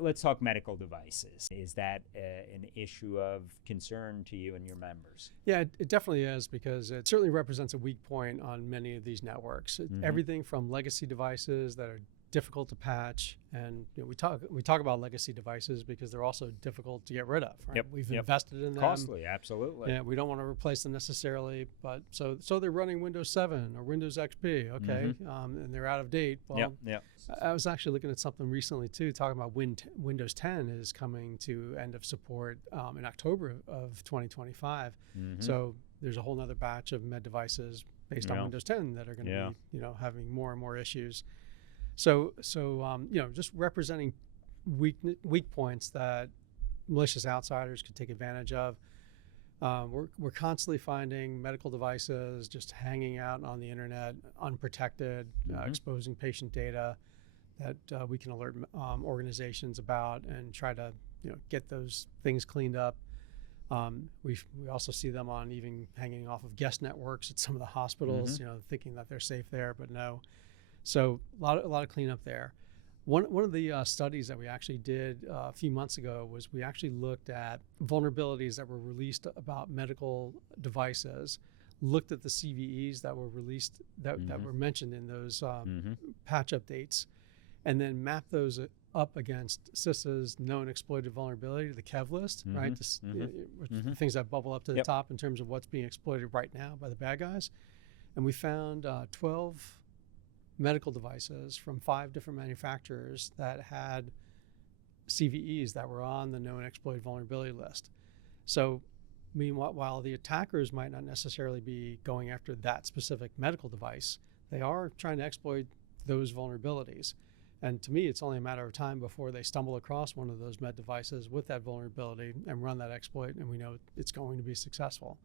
Let's talk medical devices. Is that an issue of concern to you and your members? Yeah, it definitely is, because it certainly represents a weak point on many of these networks. Everything from legacy devices that are difficult to patch, and we talk about legacy devices because they're also difficult to get rid of. Right? Yep. We've invested in them. Costly, absolutely. Yeah, we don't want to replace them necessarily, but so they're running Windows 7 or Windows XP, okay, and they're out of date. Well, I was actually looking at something recently too, talking about Windows 10 is coming to end of support in October of 2025. So there's a whole nother batch of med devices based on Windows 10 that are going to be, having more and more issues. So just representing weak points that malicious outsiders could take advantage of. We're constantly finding medical devices just hanging out on the internet, unprotected, exposing patient data that we can alert organizations about and try to get those things cleaned up. We also see them on even hanging off of guest networks at some of the hospitals, thinking that they're safe there, but no. So a lot of cleanup there. One of the studies that we actually did a few months ago was we actually looked at vulnerabilities that were released about medical devices, looked at the CVEs that were released that were mentioned in those patch updates, and then mapped those up against CISA's known exploited vulnerability, the KEV list, right? The things that bubble up to the top in terms of what's being exploited right now by the bad guys. And we found 12 medical devices from 5 different manufacturers that had CVEs that were on the known exploited vulnerability list. So, meanwhile, while the attackers might not necessarily be going after that specific medical device, they are trying to exploit those vulnerabilities. And to me, it's only a matter of time before they stumble across one of those med devices with that vulnerability and run that exploit, and we know it's going to be successful.